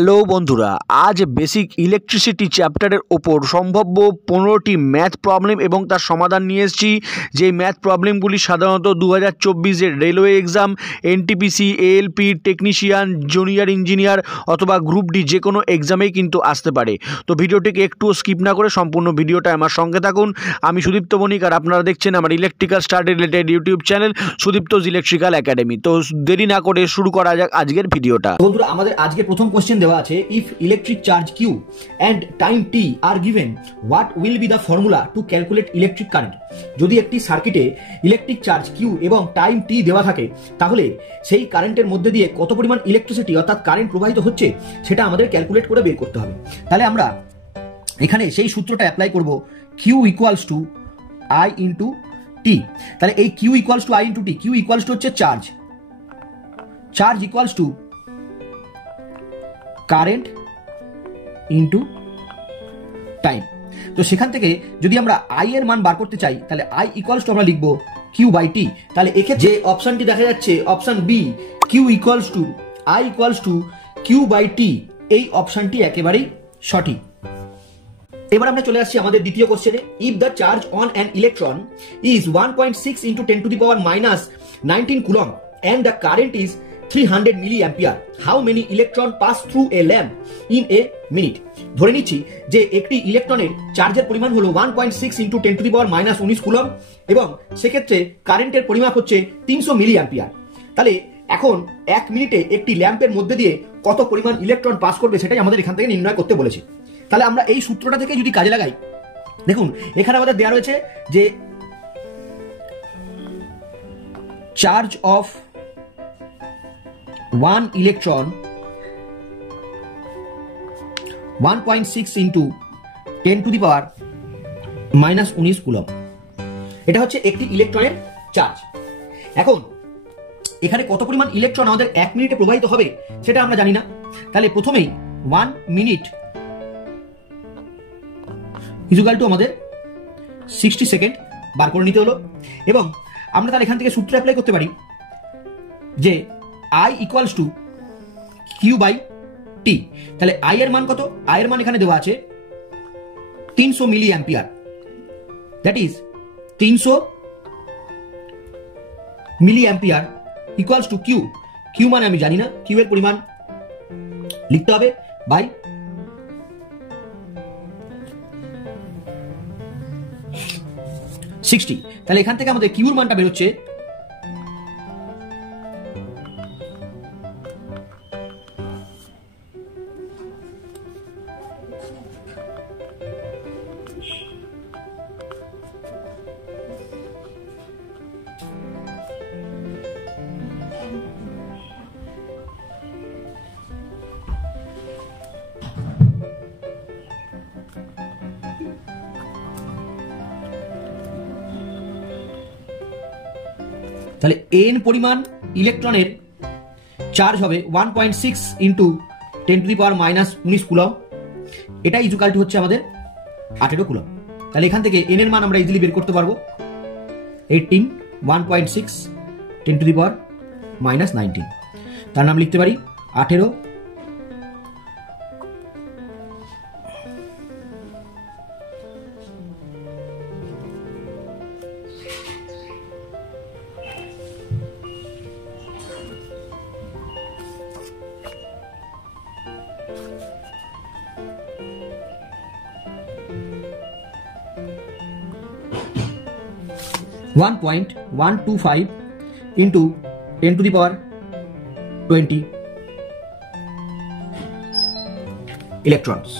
Hello বন্ধুরা, আজ basic electricity চ্যাপ্টারের ওপর সম্ভাব্য 15টি ম্যাথ প্রবলেম এবং তার সমাধান নিয়ে এসেছি। যেই ম্যাথ প্রবলেমগুলি সাধারণত 2024-এর railway exam, NTPC, ALP, technician, junior engineer অথবা গ্রুপ ডি যে কোনো এক্সামেই কিন্তু আসতে পারে। তো ভিডিওটিকে একটুও স্কিপ না করে সম্পূর্ণ ভিডিওটা আমার সঙ্গে থাকুন। আমি সুদীপ্ত বণিক আর আপনারা দেখছেন আমার electrical study related YouTube channel Sudipta's electrical academy. তো দেরি না করে শুরু করা যাক আজকের ভিডিওটা। বন্ধুরা, আমাদের আজকে প্রথম কোশ্চেন দেওয়া আছে, if electric charge Q and time T are given, what will be the formula to calculate electric current. যদি একটি সার্কিটে ইলেকট্রিক চার্জ কিউ এবং টাইম টি দেওয়া থাকে, তাহলে সেই কারেন্টের মধ্যে দিয়ে কত পরিমাণ ইলেকট্রিসিটি অর্থাৎ কারেন্ট প্রবাহিত হচ্ছে সেটা আমাদের ক্যালকুলেট করে বের করতে হবে। তাহলে আমরা এখানে সেই সূত্রটা অ্যাপ্লাই করব, Q equals to I into T. তাহলে এই Q equals to I into T, Q equals to হচ্ছে charge, charge equals to current into time. তো সেখান থেকে যদি আমরা আই এর মান বার করতে চাই, তাহলে আই ইকুয়ালস টু আমরা লিখবো কিউ বাই টি। তাহলে এক্ষেত্রে যে অপশনটি দেখা যাচ্ছে, option B, Q equals to I equals to Q by T, এই অপশনটি একেবারেই সঠিক। এবার আমরা চলে আসছি আমাদের দ্বিতীয় কোশ্চেনে। If the charge on an electron is 1.6 into 10 to the power minus 19 coulomb and the current is 300 milliampere, how many electron pass through a lamp in a minute? ধরে নিচ্ছি যে একটি ইলেকট্রনের চার্জের পরিমাণ হলো 1.6 into 10 to the power minus 19 coulomb এবং সেক্ষেত্রে কারেন্টের পরিমাপ হচ্ছে 300 মিলি অ্যাম্পিয়ার। তাহলে এখন 1 মিনিটে একটি ল্যাম্পের মধ্যে দিয়ে কত পরিমাণ ইলেকট্রন পাস করবে সেটাই আমাদের এখান থেকে নির্ণয় করতে বলেছে। তাহলে আমরা এই সূত্রটা থেকে যদি কাজে লাগাই, দেখুন এখানে আমাদের দেওয়া রয়েছে যে charge of 1 electron 1.6 into 10 to the power minus 19 coulomb, এটা হচ্ছে একটি ইলেকট্রনের চার্জ। এখন এখানে কত পরিমাণ ইলেকট্রন আমাদের 1 মিনিটে প্রবাহিত হবে সেটা আমরা জানি না। তাহলে প্রথমেই 1 মিনিট ইকুয়াল টু আমাদের 60 সেকেন্ড বার করে নিতে হলো এবং আমরা তাহলে এখান থেকে সূত্র অ্যাপ্লাই করতে পারি যে I equals to Q by T। তাহলে I এর মান কত? I এর মান এখানে দেওয়া আছে 300 milli ampere, that is 300 milli ampere equals to Q. Q মানে আমি জানি না, কিউ এর পরিমাণ লিখতে হবে বাই 60। তাহলে এখান থেকে আমাদের কিউর মানটা বেরোচ্ছে তাহলে n পরিমাণ ইলেকট্রনের চার্জ হবে 1.6 into 10 to the power minus 19 coulomb, এটা ইকুয়াল টু হচ্ছে আমাদের 18 কুলম। তাহলে এখান থেকে n এর মান আমরা ইজিলি বের করতে পারবো 18 1.6 10 টু দি পাওয়ার মাইনাস 19, তার নাম লিখতে পারি 18। 1.125 into 10 to the power 20 electrons.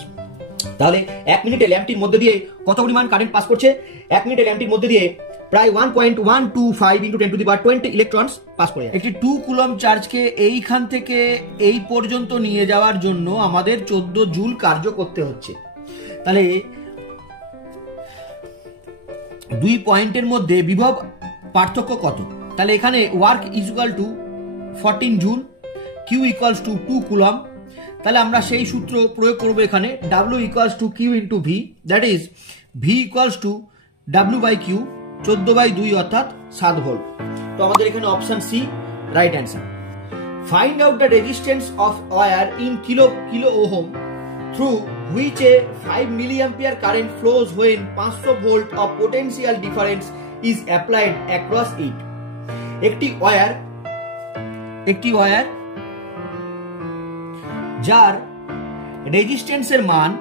তাহলে 1 মিনিটে ল্যাম্পটির মধ্যে দিয়ে কত পরিমাণ কারেন্ট পাস করছে? 1 মিনিটে ল্যাম্পটির মধ্যে দিয়ে প্রায় 1.125 into 10 to the power 20 electrons pass করে। একটি 2 কুলম চার্জকে এইখান থেকে এই পর্যন্ত নিয়ে যাওয়ার জন্য আমাদের 14 জুল কার্য করতে হচ্ছে। তাহলে দুই পয়েন্টের মধ্যে বিভব পার্থক্য কত? তাহলে এখানে work is equal to 14 joule, Q equals to 2 coulomb. তাহলে আমরা সেই সূত্র প্রয়োগ করব এখানে, W equals to Q into V, that is V equals to W by Q 14/2 অর্থাৎ 7 ভোল্ট। তো আমাদের এখানে option C right answer. Find out the resistance of wire in kilo ohm through which a 5 milliampere current flows when 500 volt of potential difference is applied across it. একটি wire যার রেজিস্ট্যান্সের মান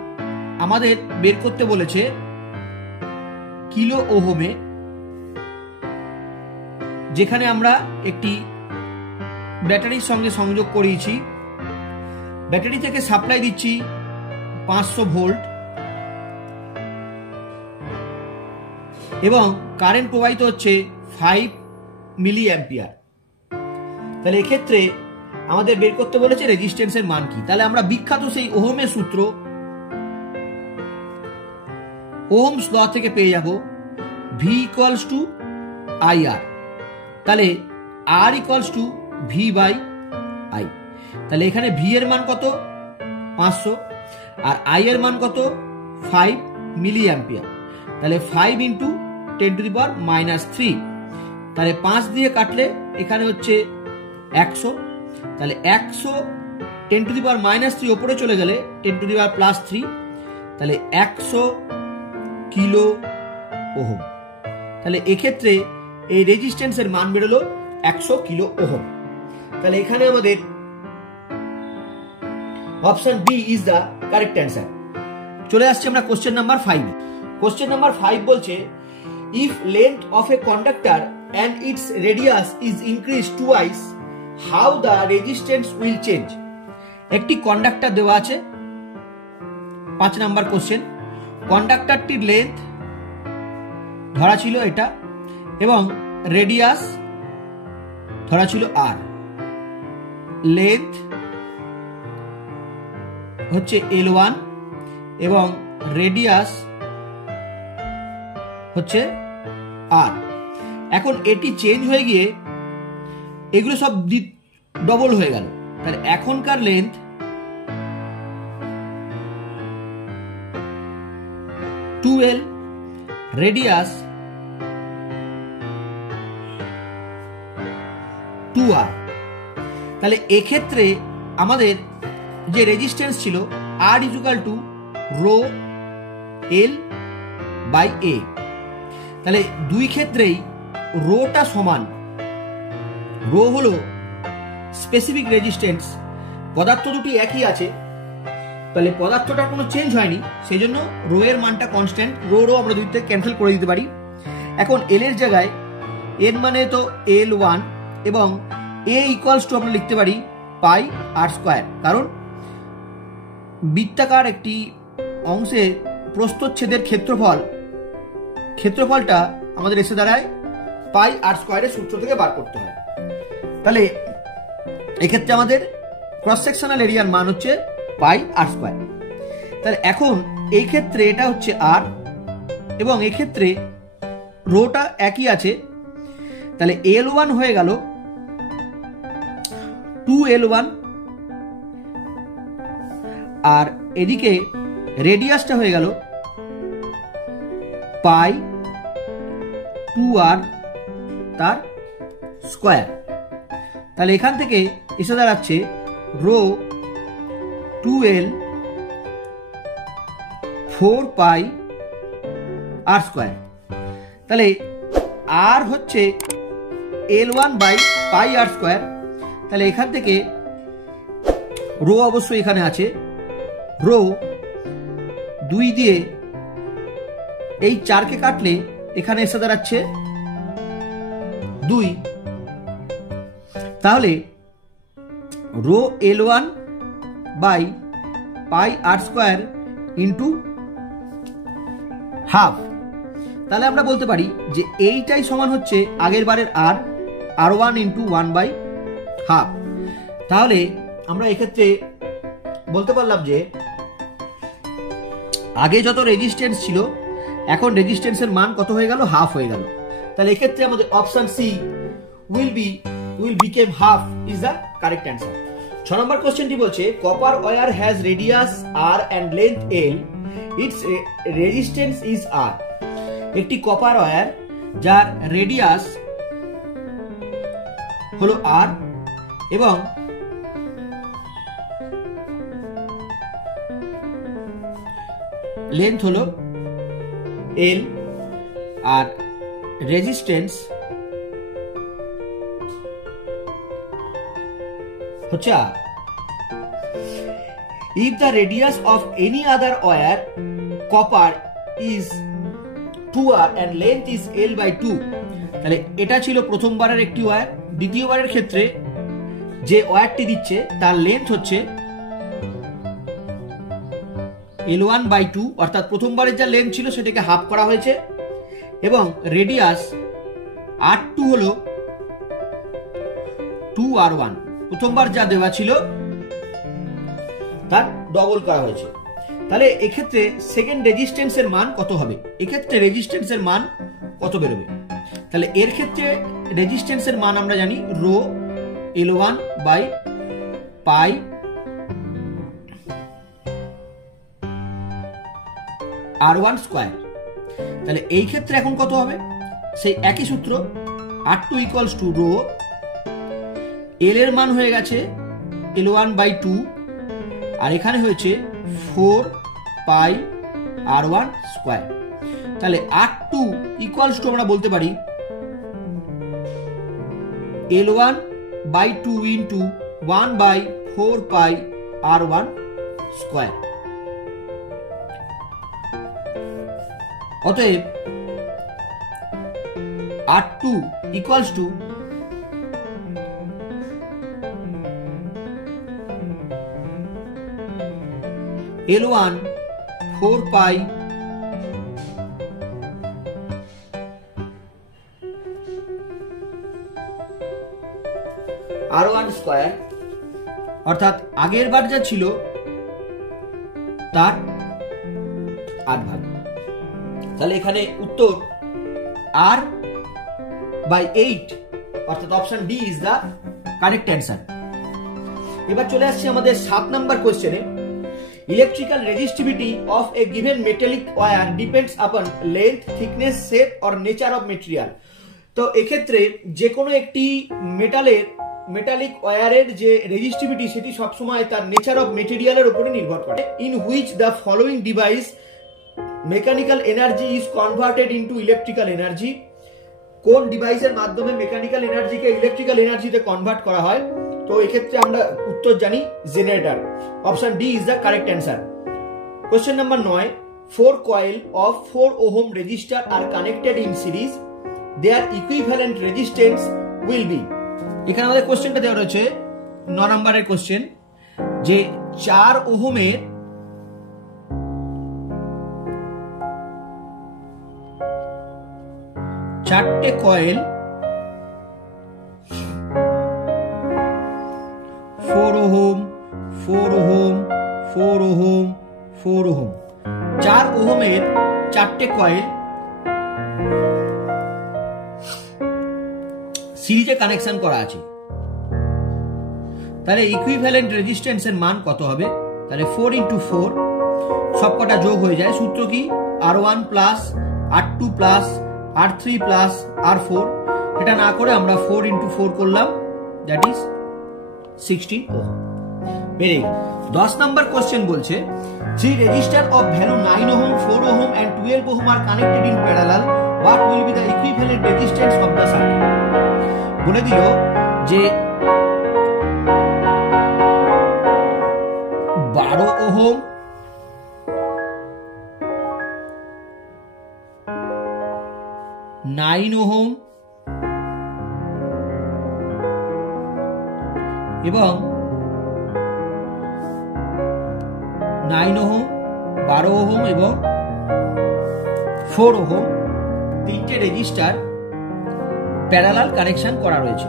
আমাদের বের করতে বলেছে কিলো ওহমে, যেখানে আমরা একটি ব্যাটারির সঙ্গে সংযোগ করিয়েছি, ব্যাটারি থেকে সাপ্লাই দিচ্ছি 500 ভোল্ট এবং কারেন্ট প্রবাহিত হচ্ছে 5 মিলি অ্যাম্পিয়ার। তাহলে এক্ষেত্রে আমাদের বের করতে বলেছে রেজিস্ট্যান্সের মান কি। তাহলে আমরা বিখ্যাত সেই ওহমের সূত্র ওহমস ল থেকে পেয়ে যাব V ইকুয়ালস টু IR। তাহলে R equals to V by I। তাহলে এখানে V এর মান কত 500 আর I এর মান কত 5 মিলি অ্যাম্পিয়ার। তাহলে 5 ইন্টু 10 টু দি পাওয়ার -3। তাহলে 5 দিয়ে কাটলে এখানে হচ্ছে 100। তাহলে 100 10 টু দি পাওয়ার -3 উপরে চলে গেলে 10 টু দি পাওয়ার +3, তাহলে 100 কিলো ওহম। তাহলে এক্ষেত্রে এই রেজিস্ট্যান্সের মান বেরোলো 100 কিলো ওহম। তাহলে এখানে আমাদের option B is the correct answer. চলে আসছে আমরা কোশ্চেন নাম্বার 5। কোশ্চেন নাম্বার 5 বলছে if length of a conductor and its radius is increased twice, how the resistance will change? একটি কন্ডাক্টর দেওয়া আছে, 5 নাম্বার কোশ্চেন। কন্ডাক্টরটির লেন্থ ধরা ছিল এটা এবং রেডিয়াস ধরা ছিল R। লেন্থ হচ্ছে L1 এবং রেডিয়াস হচ্ছে R। এখন এটি চেঞ্জ হয়ে গিয়ে এগুলো সব ডবল হয়ে গেল। তাহলে এখনকার লেন্থ টুয়েল, রেডিয়াস 2R। তাহলে এক্ষেত্রে আমাদের যে রেজিস্ট্যান্স ছিল R equal to rho L by A। তাহলে দুই ক্ষেত্রেই রোটা সমান। রো হলো স্পেসিফিক রেজিস্ট্যান্স, পদার্থ দুটি একই আছে, তাহলে পদার্থটার কোনো চেঞ্জ হয়নি, সেই জন্য রো এর মানটা কনস্ট্যান্ট। রো আমরা দুই থেকে ক্যান্সেল করে দিতে পারি। এখন এল এর জায়গায় এন মানে তো L1 এবং A ইকুয়ালস টু আমরা লিখতে পারি পাই R স্কয়ার, কারণ বৃত্তাকার একটি অংশে প্রস্থচ্ছেদের ক্ষেত্রফলটা আমাদের এসে দাঁড়ায় পাই R স্কয়ারের সূত্র থেকে বার করতে হয়। তাহলে এক্ষেত্রে আমাদের ক্রস সেকশনাল এরিয়ার মান হচ্ছে পাই R স্কয়ার। তাহলে এখন এই ক্ষেত্রে এটা হচ্ছে R এবং এই ক্ষেত্রে রোটা একই আছে, তাহলে L1 হয়ে গেল 2L1 আর এদিকে রেডিয়াসটা হয়ে গেল পাই 2R তার স্কয়ার। তাহলে এখান থেকে এসে দাঁড়াচ্ছে রো 2L 4 পাই R স্কয়ার। তাহলে R হচ্ছে L1 by pi R square. তাহলে এখান থেকে রো অবশ্যই এখানে আছে, রো 2 দিয়ে এই 4কে কাটলে এখানে এসে দাঁড়াচ্ছে 2। তাহলে rho L1 by pi R square into half. তাহলে আমরা বলতে পারি যে এইটাই সমান হচ্ছে আগের বারের R1 ইন্টু 1 বাই হাফ। তাহলে আমরা এক্ষেত্রে বলতে পারলাম যে আগে যত রেজিস্ট্যান্স ছিল এখন রেজিস্ট্যান্সের মান কত হয়ে গেল, হাফ হয়ে গেল। তাহলে এক্ষেত্রে আমাদের option C will become half is the correct answer। 6 নম্বর কোশ্চেনটি বলছে copper wire has radius R and length L, its resistance is R। একটি কপার ওয়্যার যার রেডিয়াস হলো R এবং লেন্থ হলো এল আর রেজিস্ট্যান্স হচ্ছে আর। If the radius of any other wire copper is 2r and length is l by 2, তাহলে এটা ছিল প্রথমবারের একটি ওয়্যার। দ্বিতীয়বারের ক্ষেত্রে যে ওয়্যারটি দিচ্ছে তার লেন্থ হচ্ছে l1 by 2, অর্থাৎ প্রথমবারের যা লেন্থ ছিল সেটাকে হাফ করা হয়েছে, এবং রেডিয়াস r2 হলো 2r1, প্রথমবার যা দেওয়া ছিল তার ডবল করা হয়েছে। তাহলে এক্ষেত্রে সেকেন্ড রেজিস্ট্যান্সের মান কত হবে? এক্ষেত্রে রেজিস্ট্যান্সের মান কত বেরোবে? তাহলে এর ক্ষেত্রে রেজিস্ট্যান্সের মান আমরা জানি rho L1 by pi R1 square. তাহলে এই ক্ষেত্রে এখন কত হবে? সেই একই সূত্র, R2 equals two rho L এর মান হয়ে গেছে L1 বাই 2, আর এখানে হয়েছে 4 পাই R1 স্কয়ার। তাহলে R2 ইকুয়ালস টু আমরা বলতে পারি L1 by 2 into 1 by 4 pi R1 স্কয়ার। অতএব R2 equals two L1 4 pi R1 square, অর্থাৎ আগের বার যা ছিল তার 8 ভাগ। তাহলে এখানে উত্তর R by 8, অর্থাৎ option D is the correct answer. এবার চলে আসছে আমাদের 7 নাম্বার কোশ্চেনে। Electrical resistivity of a given metallic wire depends upon length, thickness, shape or nature of material. তো এক্ষেত্রে যে কোনো একটি মেটালিক ওয়্যারের যে রেজিস্টিভিটি সেটি সবসময় তার নেচার অফ মেটেরিয়ালের উপরে নির্ভর করে। In which the following device mechanical energy is converted into electrical energy? কোন ডিভাইসের মাধ্যমে মেকানিক্যাল এনার্জিকে ইলেকট্রিক্যাল এনার্জিতে কনভার্ট করা হয়? তো এক্ষেত্রে আমরা উত্তর জানি generator. Option D is the correct answer. Question number 9, 4 coil of 4 ohm resistor are connected in series. Their equivalent resistance will be. এখানে আমাদের কোশ্চেনটা দেওয়া রয়েছে 9 নম্বরের কোশ্চেন, যে 4 ওহমের 4টে coil 4 ohm 4 ohm 4 ohm 4 ohm, 4 ওহমের 4টে কয়েল সিরিজে কানেকশন করা আছে। তাহলে ইকুইভ্যালেন্ট রেজিস্ট্যান্সের মান কত হবে? তাহলে 4 ইন্টু 4, সবকটা যোগ হয়ে যায়। সূত্র কি? R1 plus R2 plus R3 plus R4। এটা না করে আমরা 4 ইন্টু 4 করলাম, that is 16 ohm. Very good. 10 number question বলছে, 3 resistor of value 9 ohm 4 ohm and 12 ohm are connected in parallel, what will be the equivalent resistance of the circuit? বলে দিল যে 12 ohm 9 ohm এবং 9 ওহম 12 ওহম এবং 4 ohm তিনটে register parallel connection করা রয়েছে।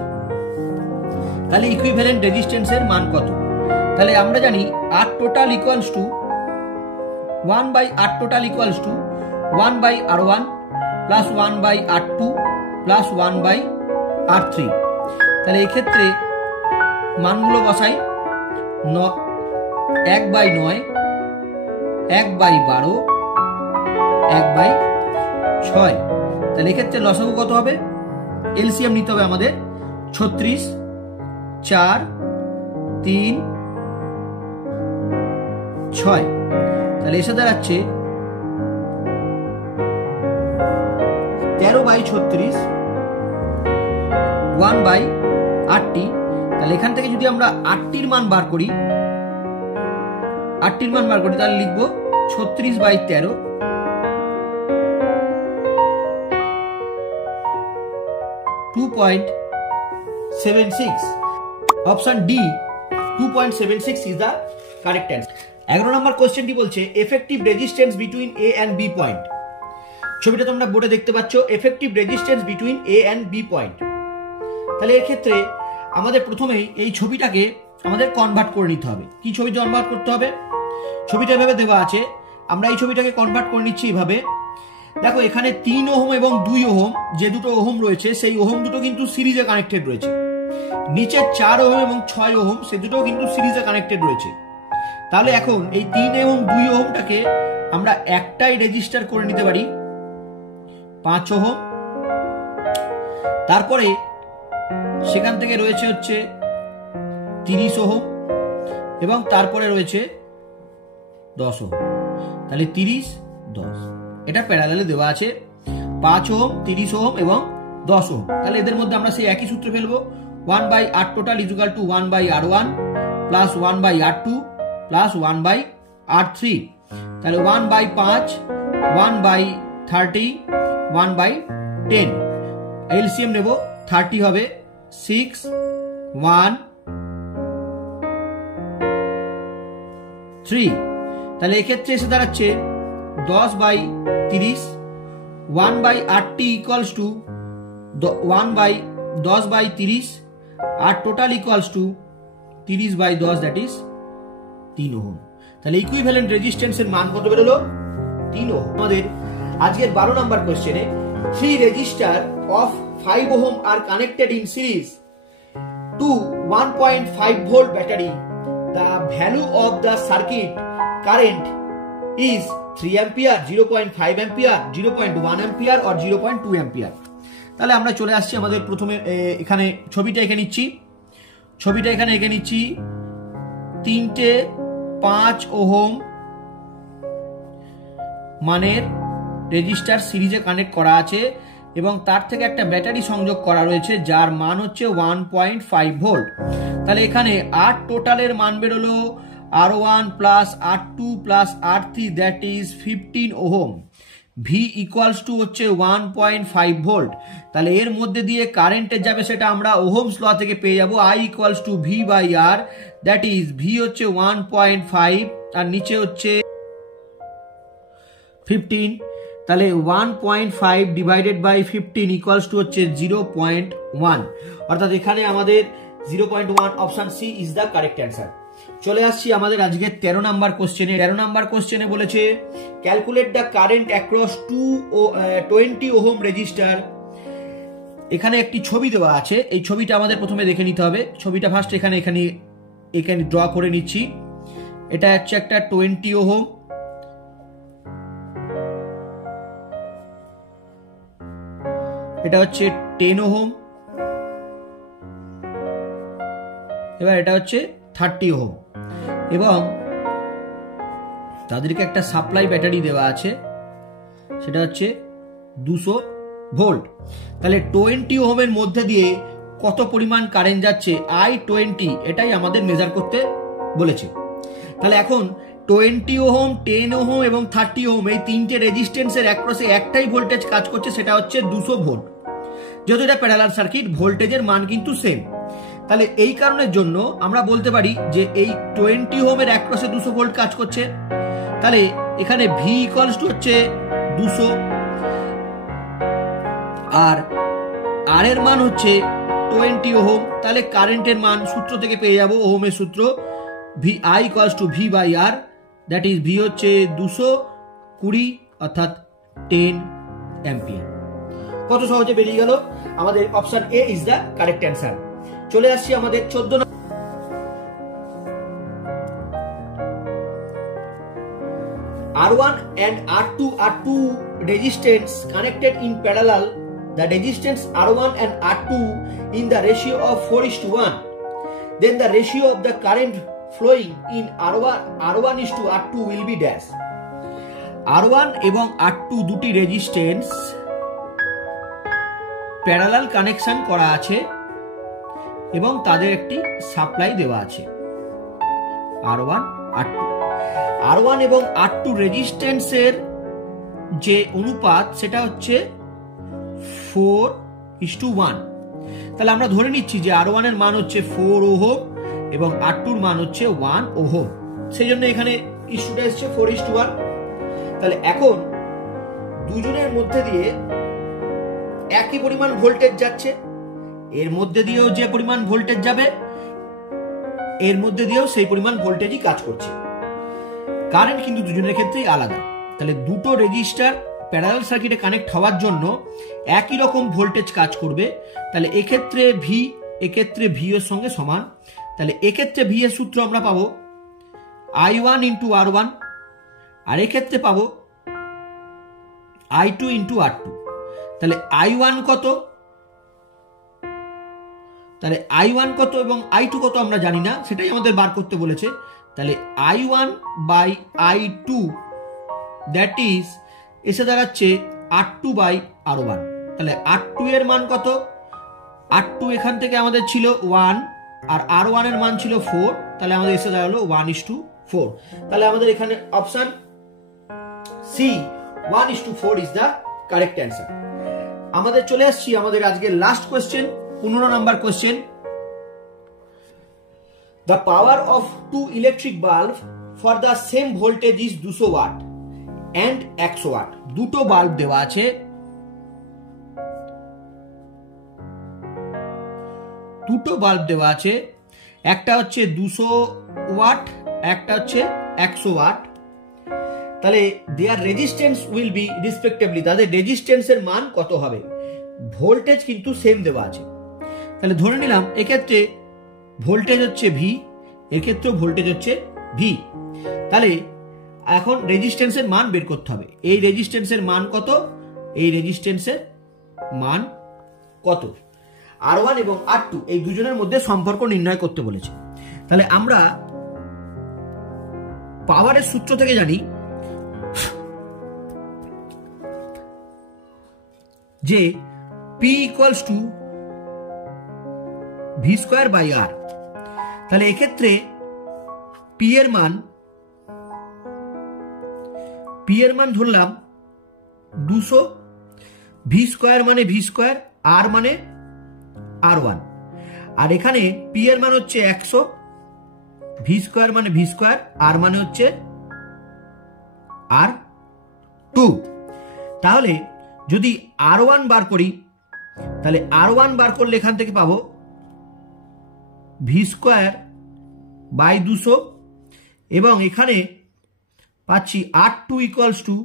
তাহলে ইকুইভ্যালেন্ট রেজিস্ট্যান্সের মান কত? তাহলে আমরা জানি R total equals to 1 by R total equals to 1 by R1 plus 1 by R2 plus 1 by R3। তাহলে এই ক্ষেত্রে মানগুলো বসাই, 1 by 9, 1 by 12, 1 by 6। তাহলে এক্ষেত্রে লসাগু কত হবে? এলসিএম নিতে হবে আমাদের 36, 4, 3, 6। তাহলে এসে দাঁড়াচ্ছে 13/36 1/8t। তাহলে এখান থেকে যদি আমরা 8টির মান বার করি, তাহলে লিখবো 36/13 2.76। Option D 2.76 is the correct answer. 11 নম্বর কোশ্চেনটি বলছে effective resistance between A and B point. ছবিটা তোমরা বোর্ডে দেখতে পাচ্ছ, effective resistance between A and B point. তাহলে এর ক্ষেত্রে আমাদের প্রথমেই এই ছবিটাকে আমাদের কনভার্ট করে নিতে হবে। কি ছবি কনভার্ট করতে হবে? ছবিটা এভাবে দেওয়া আছে, আমরা এই ছবিটাকে কনভার্ট করে নিচ্ছি এভাবে। দেখো এখানে 3 ওহম এবং 2 ওহম, যে দুটো ওহম রয়েছে সেই ওহম দুটো কিন্তু সিরিজে কানেক্টেড রয়েছে। নিচে 4 ওহম এবং 6 ওহম, সে দুটো কিন্তু সিরিজে কানেক্টেড রয়েছে। তাহলে এখন এই 3 এবং 2 ওহমটাকে আমরা একটাই রেজিস্টার করে নিতে পারি 5 ওহম। তারপরে সেখান থেকে রয়েছে হচ্ছে 30 ওহম এবং তারপরে রয়েছে 10 ওহম। তাহলে 30, 10, এটা প্যারালালে দেওয়া আছে 5 ওহম, 30 ওহম এবং 10 ওহম। তাহলে এদের মধ্যে আমরা সেই একই সূত্র ফেলবো, 1/R total is equal to 1/R1 plus 1/R2 plus 1/R3। তাহলে 1/5, 1/30, 1/10। এলসিএম নেব, 30 হবে 6, 1, 3। তাহলে এক্ষেত্রে এসে দাঁড়াচ্ছে 10/30, 1/8t equals to 1/10/30, আর total equals to 30/10, that is 3 ohm. তাহলে ইকুইভ্যালেন্ট রেজিস্ট্যান্সের মান কত বেরোলো? 3 ওহম। আমাদের আজকের 12 নম্বর কোশ্চেনে 3 resistor of 5 ohm are connected in series to 1.5 volt battery. The value of the circuit current is 3 ampere, 0.5 ampere, 0.1 ampere or 0.2 ampere। তাহলে আমরা চলে আসছি আমাদের প্রথমে এখানে ছবিটা এঁকে নিচ্ছি। 3টে 5 ওহম মানের রেজিস্টার সিরিজে কানেক্ট করা আছে এবং তার থেকে একটা ব্যাটারি সংযোগ করা রয়েছে যার মান হচ্ছে 1.5 ভোল্ট। তাহলে এখানে আর টোটালের মান বেরোলো R1 plus R2 plus R3, that is 15 ohm. V equals to হচ্ছে 1.5 ভোল্ট। তাহলে এর মধ্যে দিয়ে কারেন্টের যাবে সেটা আমরা ওহমস ল থেকে পেয়ে যাবো, I equals to V by R, that is V হচ্ছে 1.5 আর নিচে হচ্ছে 15। তাহলে 1.5 ডিভাইডেড বাই 15 ইকুয়ালস টু হচ্ছে 0.1, অর্থাৎ এখানে আমাদের 0.1, option C is the correct answer. চলে আসছি আমাদের আজকে 13 নাম্বার কোশ্চেনে। 13 নাম্বার কোশ্চেনে বলেছে calculate the current across 20 ohm register. এখানে একটি ছবি দেওয়া আছে, এই ছবিটা আমাদের প্রথমে দেখে নিতে হবে। ছবিটা ফার্স্ট এখানে ড্র করে নিচ্ছি। এটা হচ্ছে একটা 20 ওহম, এটা হচ্ছে 10 ওহম, এবার এটা হচ্ছে 30 ওহম এবং তাদেরকে একটা সাপ্লাই ব্যাটারি দেওয়া আছে, সেটা হচ্ছে 200 ভোল্ট। তাহলে 20 ওহমের মধ্যে দিয়ে কত পরিমাণ কারেন্ট যাচ্ছে I20, এটাই আমাদের মেজার করতে বলেছে। তাহলে এখন 20 ওহম, 10 ওহম এবং 30 ওহম এই তিনটে রেজিস্ট্যান্সের অ্যাক্রসে একটাই ভোল্টেজ কাজ করছে, সেটা হচ্ছে 200 ভোল্ট। যেহেতু এটা প্যারালাল সার্কিট, ভোল্টেজের মান কিন্তু সেম। তাহলে এই কারণের জন্য আমরা বলতে পারি যে এই 20 ওহমের অ্যাক্রসে 200 ভোল্ট কাজ করছে। তাহলে এখানে ভি ইকুয়ালস টু হচ্ছে 200 আর আর এর মান হচ্ছে 20 ওহম। তাহলে কারেন্টের মান সূত্র থেকে পেয়ে যাব, ওহমের সূত্র, V I equals to V by R, that is V হচ্ছে 220 অর্থাৎ 10 অ্যাম্পিয়ার। কত সহজে বেরিয়ে গেল, আমাদের option A is the correct answer. চলে আসছি আমাদের 14 R1 and R2 are two resistance connected in parallel. The resistance R1 and R2 in the ratio of 4:1. Then the ratio of the current flowing in R1 is to R2 will be dash. R1 এবং R2 দুটি resistance parallel connection করা আছে এবং তাদের একটি supply দেওয়া আছে R1 R2। R1 এবং R2 রেজিস্ট্যান্সের যে অনুপাত সেটা হচ্ছে 4:1। তাহলে আমরা ধরে নিচ্ছি যে R1 এর মান হচ্ছে 4 ওহম এবং R2 এর মান হচ্ছে 1 ওহম, সেই জন্য এখানে ইস্যুটা এসছে 4:1। তাহলে এখন দুজনের মধ্যে দিয়ে একই পরিমাণ ভোল্টেজ যাচ্ছে, এর মধ্যে দিয়েও যে পরিমাণ ভোল্টেজ যাবে এর মধ্যে দিয়েও সেই পরিমাণ ভোল্টেজই কাজ করছে। কারেন্ট কিন্তু দুজনের ক্ষেত্রেই আলাদা। তাহলে দুটো রেজিস্টার প্যারালাল সার্কিটে কানেক্ট হওয়ার জন্য একই রকম ভোল্টেজ কাজ করবে। তাহলে এক্ষেত্রে ভি এক্ষেত্রে ভি এর সঙ্গে সমান। তাহলে এক্ষেত্রে ভি এর সূত্র আমরা পাবো I1 ইন্টু R1, আর এক্ষেত্রে পাবো I2 ইন্টু R2। তাহলে I1 কত, তাহলে I1 কত এবং I2 কত আমরা জানি না, সেটাই আমাদের বার করতে বলেছে। তাহলে I1 by I2 that is এসে দাঁড়াচ্ছে R2 বাই R1। তাহলে R2 এর মান কত, R2 এখান থেকে আমাদের ছিল 1 আর R1 এর মান ছিল 4, তাহলে আমাদের এসে দাঁড়ালো 1:4। তাহলে আমাদের এখানে option C 1:4 is the correct answer. আমাদের চলে আসছি আমাদের আজকে last question, 15 number question. The power of two electric bulbs for the same voltage is 200 watt and 100 watt। দুটো বাল্ব দেওয়া আছে, একটা হচ্ছে 200 ওয়াট, একটা হচ্ছে 100 ওয়াট। তাহলে দেয়ার রেজিস্ট্যান্স উইল বি রেসপেক্টিভলি, তাদের রেজিস্ট্যান্সের মান কত হবে? ভোল্টেজ কিন্তু সেম দেওয়া আছে। তাহলে ধরে নিলাম এক্ষেত্রে ভোল্টেজ হচ্ছে ভি, এক্ষেত্রেও ভোল্টেজ হচ্ছে ভি। তাহলে এখন রেজিস্ট্যান্সের মান বের করতে হবে। এই রেজিস্ট্যান্সের মান কত, এই রেজিস্ট্যান্সের মান কত? R1 এবং R2 এই দুজনের মধ্যে সম্পর্ক নির্ণয় করতে বলেছে। তাহলে আমরা পাওয়ারের সূত্র থেকে জানি যে P equals to V square by R. তাহলে এক্ষেত্রে P এর মান ধরলাম 200, ভি স্কোয়ার মানে ভি স্কোয়ার, আর মানে R1, আর এখানে P এর মান হচ্ছে 100, ভি স্কোয়ার মানে ভি স্কোয়ার, আর মানে হচ্ছে R2। তাহলে যদি R1 বার করি, তাহলে R1 বার করলে এখান থেকে পাবো ভি স্কোয়ার বাই 200 এবং এখানে পাচ্ছি R2 equals to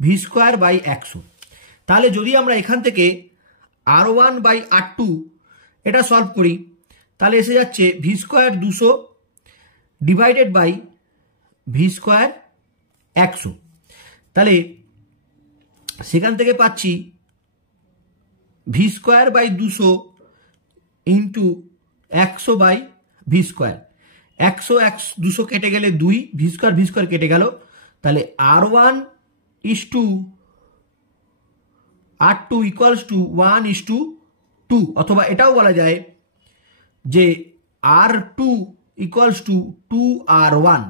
V square by 100। তাহলে যদি আমরা এখান থেকে R1 বাই R2 এটা সলভ করি, তাহলে এসে যাচ্ছে V square 200 divided by V square 100। তাহলে সেখান থেকে পাচ্ছি V square by 200 into 100 by V square. 100 কেটে গেলে 2, ভি স্কোয়ার কেটে গেল। তাহলে R1 is to R2 equals two 1:2, অথবা এটাও বলা যায় যে R2 ইকুয়ালস টু 2R1।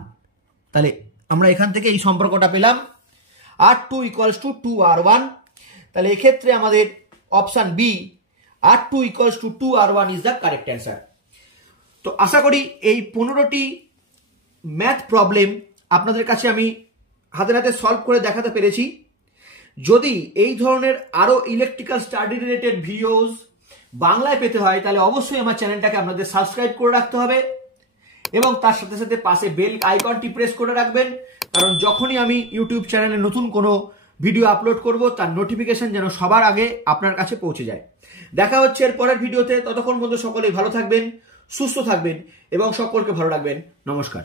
তাহলে আমরা এখান থেকে এই সম্পর্কটা পেলাম, R2 ইকুয়ালস টু 2R1। তাহলে এক্ষেত্রে আমাদের option B R2 equals to 2R1 is the correct answer. তো আশা করি এই 15টি ম্যাথ প্রবলেম আপনাদের কাছে আমি হাতে হাতে সলভ করে দেখাতে পেরেছি। যদি এই ধরনের আরো ইলেকট্রিক্যাল স্টাডি রিলেটেড ভিডিওস বাংলায় পেতে হয় তাহলে অবশ্যই আমার চ্যানেলটাকে আপনাদের সাবস্ক্রাইব করে রাখতে হবে এবং তার সাথে সাথে পাশে বেল আইকনটি প্রেস করে রাখবেন, কারণ যখনই আমি ইউটিউব চ্যানেলে নতুন কোনো ভিডিও আপলোড করব তার নোটিফিকেশন যেন সবার আগে আপনার কাছে পৌঁছে যায়। দেখা হচ্ছে এর পরের ভিডিওতে, ততক্ষণ পর্যন্ত সকলেই ভালো থাকবেন, সুস্থ থাকবেন এবং সকলকে ভালো রাখবেন। নমস্কার।